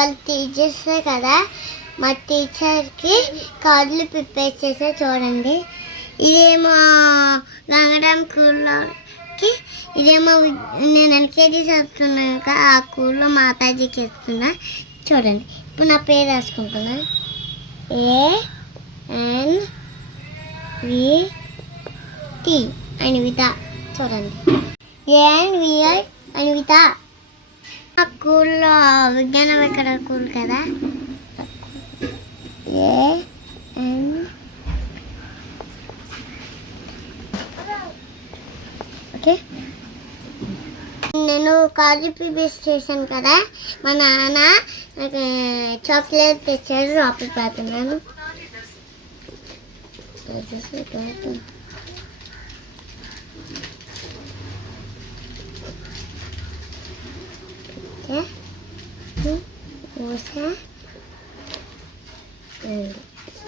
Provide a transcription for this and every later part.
ఇవాళ టీచర్స్ కదా, మా టీచర్కి కార్డులు ప్రిపేర్ చేసే చూడండి. ఇదేమో గంగరామ్ స్కూల్లోకి, ఇదేమో నేను ఎల్కేజీ చదువుతున్నాను కదా, ఆ స్కూల్లో మాతాజీకి ఇస్తున్నా. చూడండి, ఇప్పుడు నా పేరు రాసుకుంటున్నా. ANVT అన్విత. చూడండి, ANVI అన్విత. ఆ స్కూల్లో విజ్ఞాన వికర స్కూల్ కదా. ఓకే, నేను కాజు పీస్ చేశాను కదా, మా నాన్న నాకు చాక్లెట్ తెచ్చాడు, లోపల పెడుతున్నాను.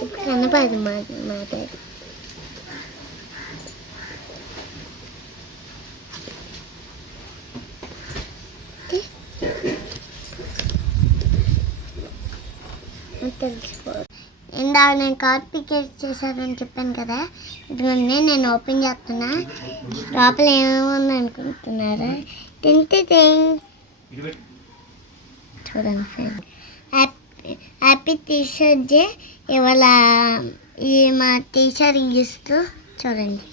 ఇప్పుడు కనపడదు మాట. తెలుసుకోవాలి. ఇందాక నేను కార్డ్ పికెట్ చేశానని చెప్పాను కదా, ఇదిగోండి నేను ఓపెన్ చేస్తున్నా. లోపల ఏమేమి అనుకుంటున్నారా? తింటే చూడండి ఫ్రెండ్, హ్యాపీ టీచర్ డే. ఇవాళ ఈ మా టీచర్ ఇస్తూ చూడండి.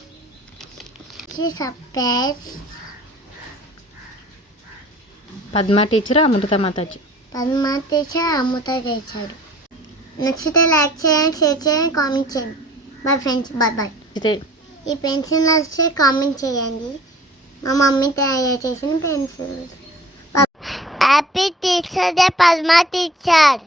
Surprise. Padma teacher, Amrita Mataji. Padma teacher, Amrita teacher. నచ్చితే లైక్ చేయండి, షేర్ చేయండి, కామెంట్ చేయండి. Bye friends, bye bye. ఈ పెన్సిల్ వచ్చి కామెంట్ చేయండి. మా మమ్మీ తయారు చేసిన pencil. Happy teacher day Padma teacher.